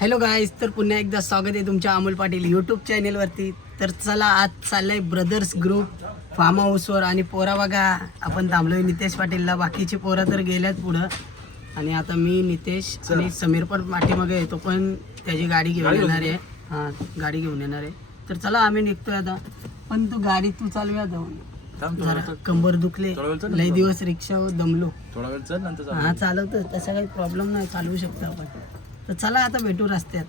Hello guys, तर पुन्हा एकदा स्वागत आहे तुमच्या अमोल पाटील यूट्यूब चॅनेलवरती. तर चला, आज चाललंय ब्रदर्स ग्रुप फार्म हाऊसवर आणि पोरा बघा आपण थांबलोय नितेश पाटीलला. बाकीची पोरं तर गेल्यात पुढं आणि आता मी नितेश आणि समीर पण पाठीमागे आहे. तो पण त्याची गाडी घेऊन येणार आहे. हां, गाडी घेऊन येणार आहे. तर चला आम्ही निघतोय आता. पण तू गाडी तू चालूया जरा कंबर दुखले, लई दिवस रिक्षा दमलो. थोडा वेळ चल नंतर हा चालवतो, तसा काही प्रॉब्लेम नाही, चालवू शकतो आपण. तर चला आता भेटू रस्त्यात.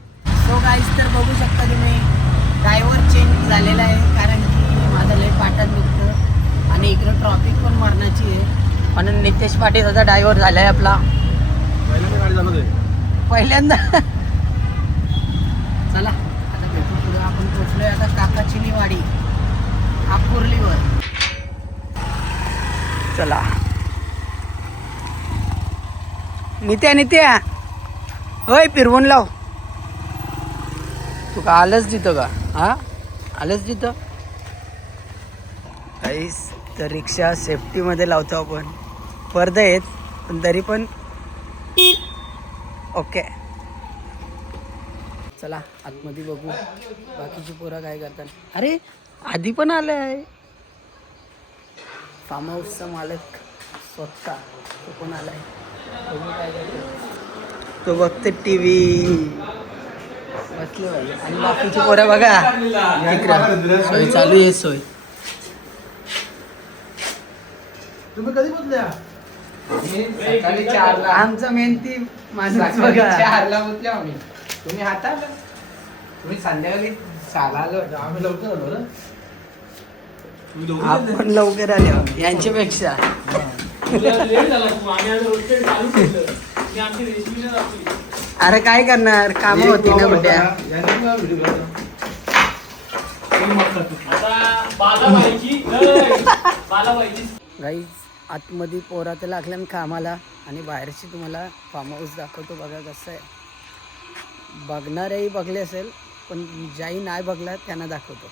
सो गाईज, तर बघू शकता तुम्ही ड्रायव्हर चेंज झालेला आहे कारण की माझं लय पाटात दुखतं आणि इकडं ट्रॉफिक पण मरणाची आहे. म्हणून नितेश पाटील होता ड्रायव्हर झाला आहे आपला पहिल्यांदा गाडी चालवतोय पहिल्यांदा. चला आता भेटू पुढं. आपण पोचलोय आता काकाचिनी वाडी आकुर्लीवर. चला नित्या होय, फिरवून लाव. तू का आलंच तिथं का? हा आलंच तिथं काहीच. तर रिक्षा सेफ्टीमध्ये लावतो आपण. पडदे आहेत पण तरी पण ओके. चला आतमध्ये बघू बाकीची पोरं काय करतात. अरे आधी पण आलं आहे फार्म हाऊसचा मालक स्वतः, तो पण आला आहे. बघू काय करतो. तो बघते टी व्ही बसले भाई. आणि बाकीची पोरं बघा तिकडं सोय चालू आहे. सोय तुम्ही कधी पोचल्या? सकाळी 4ला. आमचा मेहनती माणूस सकाळी बघा. 4ला पोचले आम्ही. तुम्ही हाताला, तुम्ही संध्याकाळी 6ला आलो. आम्ही लवकर आलो ना. तुम्ही दोघं आपण लवकर आले आहोत यांच्यापेक्षा. अरे काय करणार, काम होती ना कुठ्या. गाईज आतमध्ये पोरा तर लागल्या कामाला आणि बाहेरची तुम्हाला फार्म हाऊस दाखवतो. बघा कसं आहे. बघणारेही बघले असेल पण ज्याही नाही बघला त्यांना दाखवतो.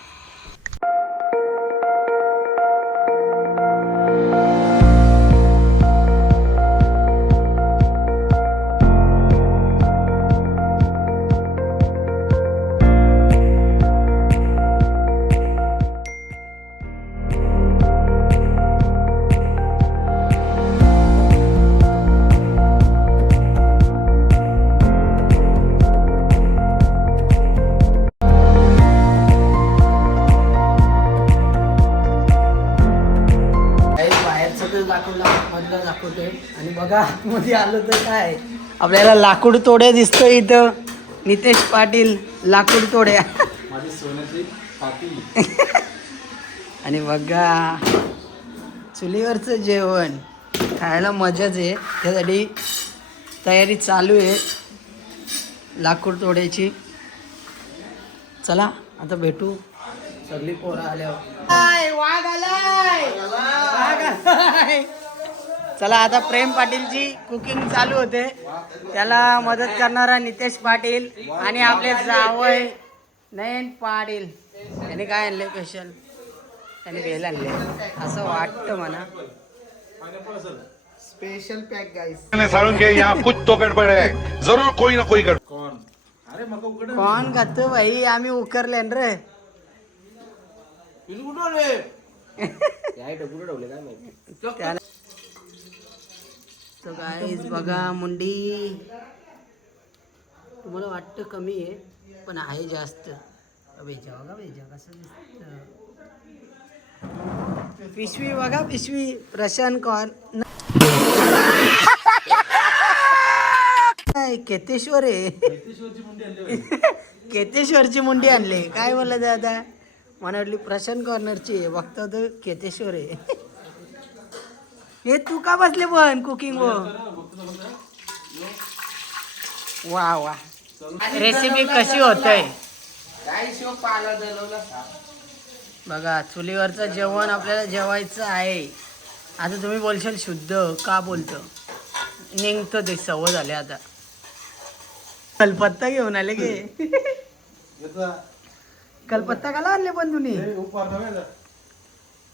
दाखवतोय आणि बघा आतमध्ये आलो तर काय आपल्याला लाकूड तोड्या दिसतोय इथं. नितेश पाटील लाकूड तोड्या. माझी सोन्याची पाटी. आणि बघा चुलीवरचं जेवण खायला मजाच आहे. त्यासाठी तयारी चालू आहे लाकूड तोड्याची. चला आता भेटू सगळी पोरं आल्यावर. वाघ आलाय, वाघ आलाय. चला आता प्रेम पाटीलची कुकिंग चालू होते. त्याला मदत करणारा नितेश पाटील आणि आपले जावई नयन पाटील. त्याने काय आणले स्पेशल? त्याने भेल आणले असं वाटतं म्हणा. Special pack guys. साळून घे, यहाँ कुछ तो गड़बड़ है, जरूर कोई ना कोई गड़बड़. कोण? अरे मका उघड. कोण खातो भाई? आम्ही उकरले रे. त्याला तो गाईज बघा मुंडी. तुम्हाला वाटतं कमी आहे पण आहे जास्त. बेजा बघा, बेजा कसं दिसतं. पिशवी बघा, पिशवी प्रशांत कॉर्न केतेश्वर आहे. केतेश्वरची मुंडी आणली. काय बोललं दादा? मला वाटली प्रशांत कॉर्नरची आहे. बघतो तो केतेश्वर आहे. हे तू का बसले पण कुकिंग वा वा. रेसिपी कशी होतय काय शो पाला दलवला. बघा. चुलीवरचं जेवण आपल्याला जेवायचं आहे. आता तुम्ही बोलशाल शुद्ध का बोलतो, निघतं ते सवय झाले. आता कलपत्ता घेऊन आले गे. कलपत्ता काला आणले पण तुम्ही?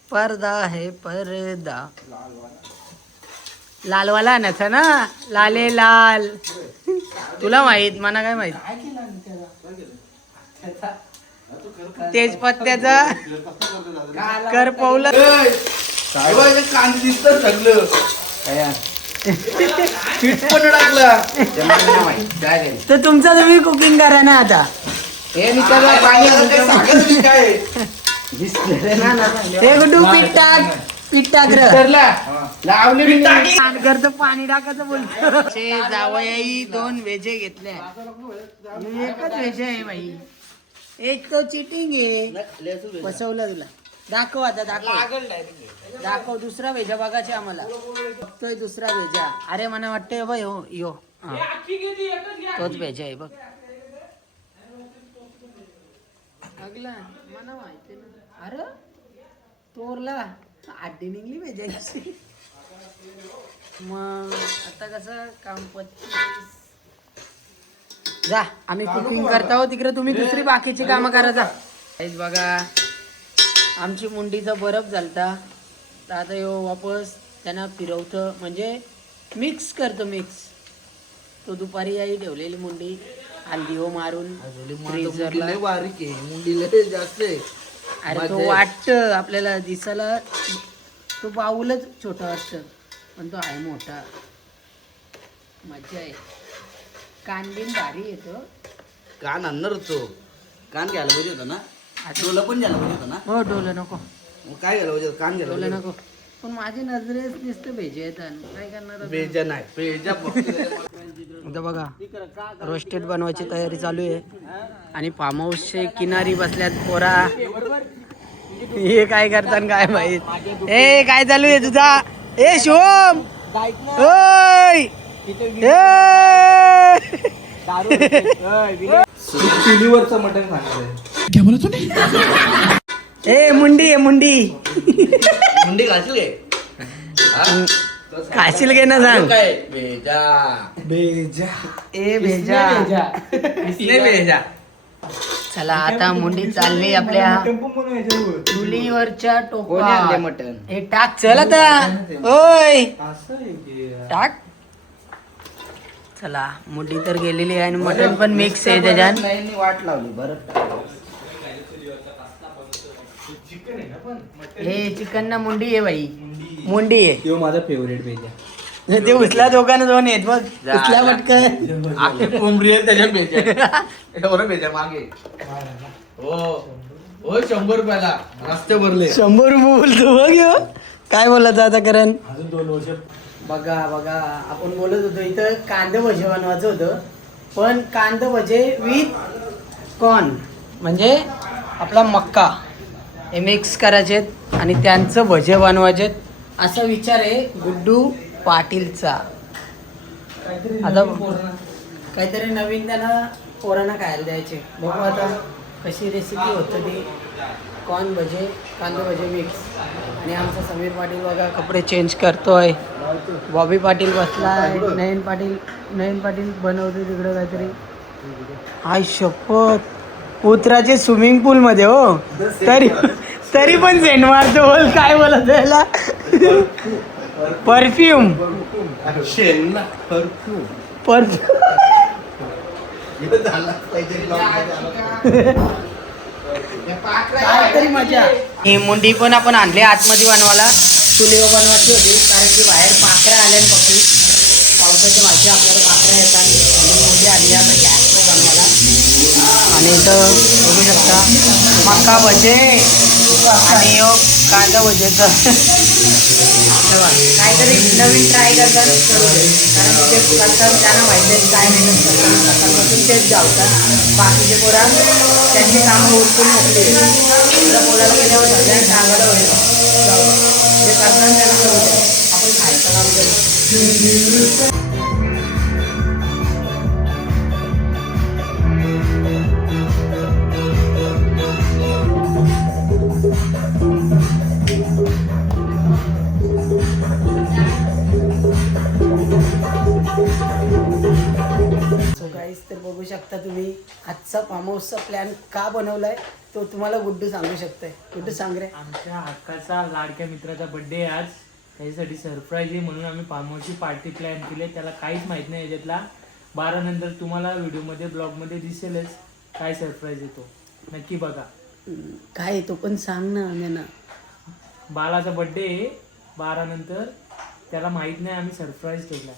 पर्दा है पर्दा. लालवाला आणायचा ना, लाले लाल. तुला माहित मला काय माहित काय केलं आम्ही त्याला? त्याचा तेज पत्त्याचा काला करपवलं काय बाय कांदे दिसतं सगळं पीठ पण टाकला ते मला नाही माहित. काय केलं? तर तुमचं तुम्ही कुकिंग करा ना आता हे मी त्याला पाणी आणून काय ठेवलं. सांगत नाही काय दिसतंय ना ना. हे गुड्डू पीठ टाक रे ठरला. लावले मी करतो पाणी टाकायचं बोलतो जावयाई 2 वेजे घेतल्या एकच वेज आहे बाई एक तो चिटिंग आहे बसवलं तुला दाखव आता दाखव दुसरा वेजा बघायचा आम्हाला बघतोय दुसरा वेजा अरे मला वाटतंय बाई हो यो हा. तोच वेजा आहे बघ अगला मला माहिती ना अरे तोरला आड्डी निघली वेजाची मग आता कसं काम जा आम्ही कुकिंग करता हो तिकडे तुम्ही दुसरी बाकीची कामं करा जा हेच बघा आमची मुंडीचा बरफ झालता तर आता यो वापस त्यांना फिरवतं म्हणजे मिक्स करतो मिक्स तो दुपारी आई ठेवलेली मुंडी हल्दी हो मारून फ्रीजरला लय बारीक आहे मुंडी लय जास्त आहे अरे तो वाटतं आपल्याला दिसायला तो बाऊलच छोटा वाटतं पण तो आहे मोठा मजा आहे कानबिन भारी येतो कान आणणार होतो कान घ्यायला पाहिजे होता ना डोलं पण घ्यायला पाहिजे होतं ना हो डोलं नको मग काय घ्यायला पाहिजे होतं? कान घ्यायला डोलं पाहिजे नको पण माझी नजरेच नुसतं भेजे येतात काय करणार आता? बेजा नाही बेजा आता बघा रोस्टेड बनवायची तयारी चालू आहे आणि फार्म हाऊसच्या किनारी बसल्यात पोरा हे काय करतात काय माहित ए काय चालू आहे तुझा ए शिवम ओय चुलीवरचं मटण खाणार आहे ए मुंडी आहे मुंडी मुंडी घालशील काय खाशील घे ना सांग काय बेजा बेजा ए भेजा इसने बेजा चला आता मुंडी चालली आपल्या चुलीवरच्या कोणी आणले टोपा मटण? हे टाक चल आता ओय टाक चला मुंडी तर गेलेली आहे आणि मटण पण मिक्स आहे त्याच्यात नाही वाट लावली बरं हे चिकन ना मुंडी आहे बाई मुंडी आहे तो माझा फेवरेट बेजा ते उचला दोघांना दोन आहेत बघ उचल्या पटकन आखे कोंबडी आहे त्याच्या बेजा एवढं बेजा मागे हो हो 100 रुपयाला रस्ते भरले 100 रुपये बोलतो बघ ह्यो. काय बोलायचं आता करण अजून 2 वर्ष बघा बघा आपण बोलत होतो इथं कांदे भजे बनवायचं होतं पण कांदे भजे विथ कॉर्न म्हणजे आपला मक्का हे मिक्स करायचेत आणि त्यांचं भजे बनवायचेत असा विचार आहे गुड्डू पाटीलचा आता काहीतरी नवीन त्यांना पोरांना खायला द्यायचे बघू आता कशी रेसिपी होतं ती कॉर्न भजे कांदे भजे मिक्स आणि आमचा समीर पाटील बघा कपडे चेंज करतोय बॉबी पाटील बसलाय नयन पाटील बनवतो तिकडे काहीतरी हाय शपथ उतराचे स्विमिंग पूल मध्ये हो तरी पण सेंट मारतो बोल काय बोलत याला परफ्यूम शेणला काहीतरी मजा ही मुंडी पण आपण आणली आतमध्ये बनवायला चुलीवर बनवायची होती कारण की बाहेर पाखऱ्या आल्या पक्षी पावसाच्या मागची आपल्याला पाखऱ्या येतात म्हणून मुंडी आणली आता गॅसवर बनवायला आणि इथं बघू शकता मक्का भजे आणि कांदा भजेचं काहीतरी नवीन ट्राय करतात करू दे कारण ते करतात त्यांना माहिती आहे काय मेहनत करतात सकाळपासून तेच जावतात बाकीचे पोरा त्यांची कामं उरकून मोकली जर बोलायला गेल्यावर सगळ्यांना सांगायला होईल जे करतात त्यांना करू दे आपण खायचं काम करू तर बघू शकता तुम्ही आजचा फार्म हाऊसचा प्लॅन का बनवलाय तो तुम्हाला गुड्डू सांगू शकताय गुड्डू सांग रे आमच्या हक्काचा लाडक्या मित्राचा बर्थडे आहे आज त्याच्यासाठी सरप्राईज आहे म्हणून आम्ही फार्म हाऊसची पार्टी प्लॅन केली आहे. त्याला काहीच माहित नाही याच्यातला 12 नंतर तुम्हाला व्हिडिओमध्ये ब्लॉगमध्ये दिसेलच काय सरप्राईज येतो. नक्की बघा. काय तो पण सांग ना ना. बालाचा बर्थडे आहे 12 नंतर. त्याला माहित नाही आम्ही सरप्राईज ठेवला.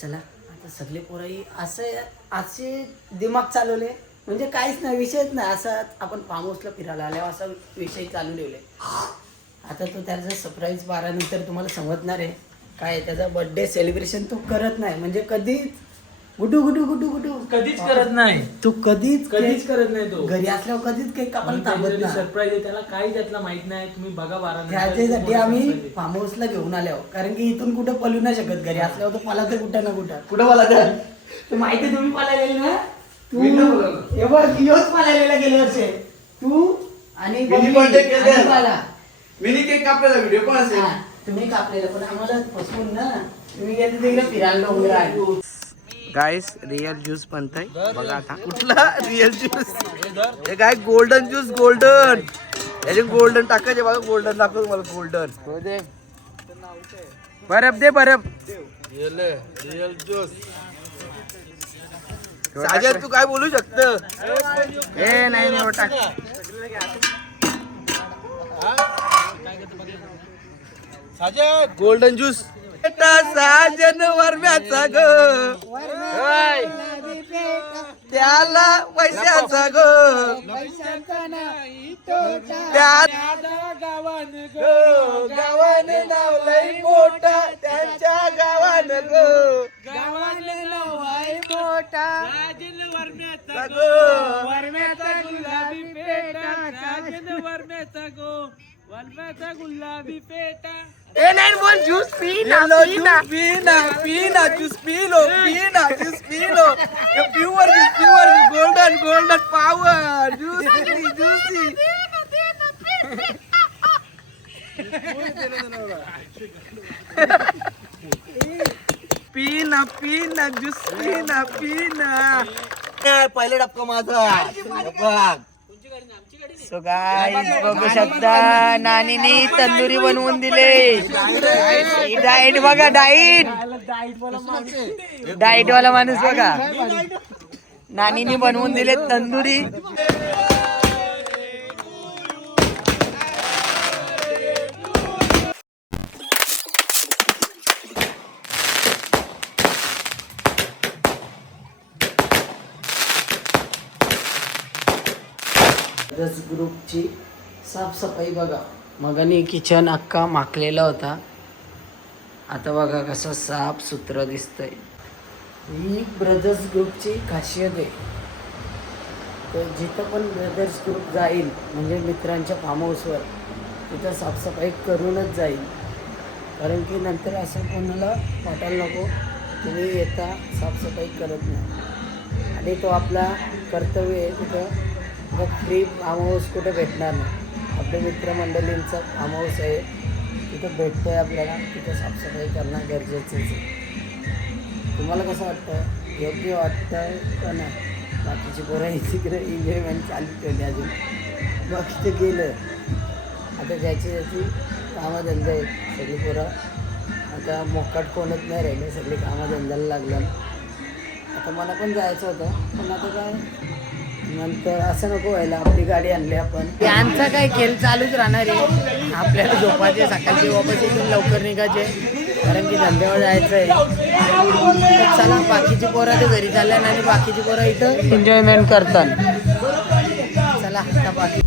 चला आता सगळे पोरही असे दिमाग चालवले म्हणजे काहीच नाही, विषयच नाही. असं आपण फार्म हाऊसला फिरायला आल्यावर असा विषय चालू ठेवले. आता तो त्याचा सरप्राईज 12 नंतर तुम्हाला समजणार आहे काय. त्याचा बर्थडे सेलिब्रेशन तो करत नाही म्हणजे कधीच. गुटू गुटू गुटू गुटू कधीच करत नाही. तू कधीच करत नाही तो. घरी असल्यावर कधीच काही कापायला थांबत नाही. सरप्राईज आहे त्याला काही त्यातलं माहित नाही. तुम्ही बघा 12 नंतर. त्याच्यासाठी आम्ही फार्म हाऊसला घेऊन आलो कारण की इथून कुठं पळू नाही शकत. घरी असल्यावर तो मला तर कुठं ना कुठं मला द्या. तर माहिती तुम्ही पळालेली ना. तू मी नाही पळालो. हे बघ योच पळालेला गेल्या वर्षी तू आणि मिनी बबली birthday केले. आणि बाला. मिनी केक कापलेला व्हिडिओ पण असेल. हा, तुम्ही कापलेलं पण आम्हाला फसवून ना तुम्ही गेले तिकडे फिरायला डोंगरात. गाईस रिअल ज्यूस बनतंय बघा आता. कुठला रिअल ज्यूस? हे काय गोल्डन ज्यूस. गोल्डन याचे गोल्डन टाकायचे बघा. गोल्डन दाखव मला. गोल्डन बरफ दे बरफ. Real juice. साजन तू काय बोलू शकतं? ए नाही नाही टाक. Saajan golden juice. साजन वरम्याचा ग त्याला पैशाचा ग गावाने नाव लय मोठा त्यांच्या गावाने ग गावाने नाव आहे मोठा गुलाबी पेटा. ए नाही बोल ज्यूस पी ना पीना juice P low. Juice P low. Pure golden golden power juicy. पीना ज्यूस पीना. पहिले डबका माझा बघ. सो गाईस बघू शकता नानीनी तंदुरी बनवून दिले. डाईट बघा. डाईट वाला माणूस बघा. नानीनी बनवून दिले तंदुरी. ग्रुपची साफसफाई बघा. मगानी किचन अख्खा माखलेला होता. आता बघा कसं साफ सुथरं दिसतंय. ही ब्रदर्स ग्रुपची खासियत आहे. तर जिथं पण ब्रदर्स ग्रुप जाईल म्हणजे मित्रांच्या फार्म हाऊसवर तिथं साफसफाई करूनच जाईल. कारण की नंतर असं कोणाला वाटायला नको तुम्ही येता साफसफाई करत नाही. आणि तो आपला कर्तव्य आहे. तिथं फ्री फार्म हाऊस कुठे भेटणार नाही. आपल्या मित्रमंडळींचा फार्म हाऊस आहे तिथं भेटतो आहे आपल्याला. तिथं साफसफाई करणं गरजेचंच आहे. तुम्हाला कसं वाटतं? योग्य वाटतं का नाही? बाकीची पोरं तिकडे एन्जॉयमेंट चालू ठेवली अजून. बाकी ते गेलं. आता ज्याची कामधंदे आहेत सगळी पोरं आता मोकाट कोणच नाही राहिले. सगळे कामधंद्याला लागलं. आता मला पण जायचं होतं पण आता काय नंतर असं नको व्हायला. आपली गाडी आणली आपण. त्यांचा काय खेळ चालूच राहणार आहे. आपल्याला झोपायचे सकाळचे वापस इथून लवकर निघायचे कारण की धंद्यावर जायचं आहे. चला बाकीची पोरं ते घरी चालल्या आणि बाकीची पोरं इथं एन्जॉयमेंट करतात. चला आता बाकी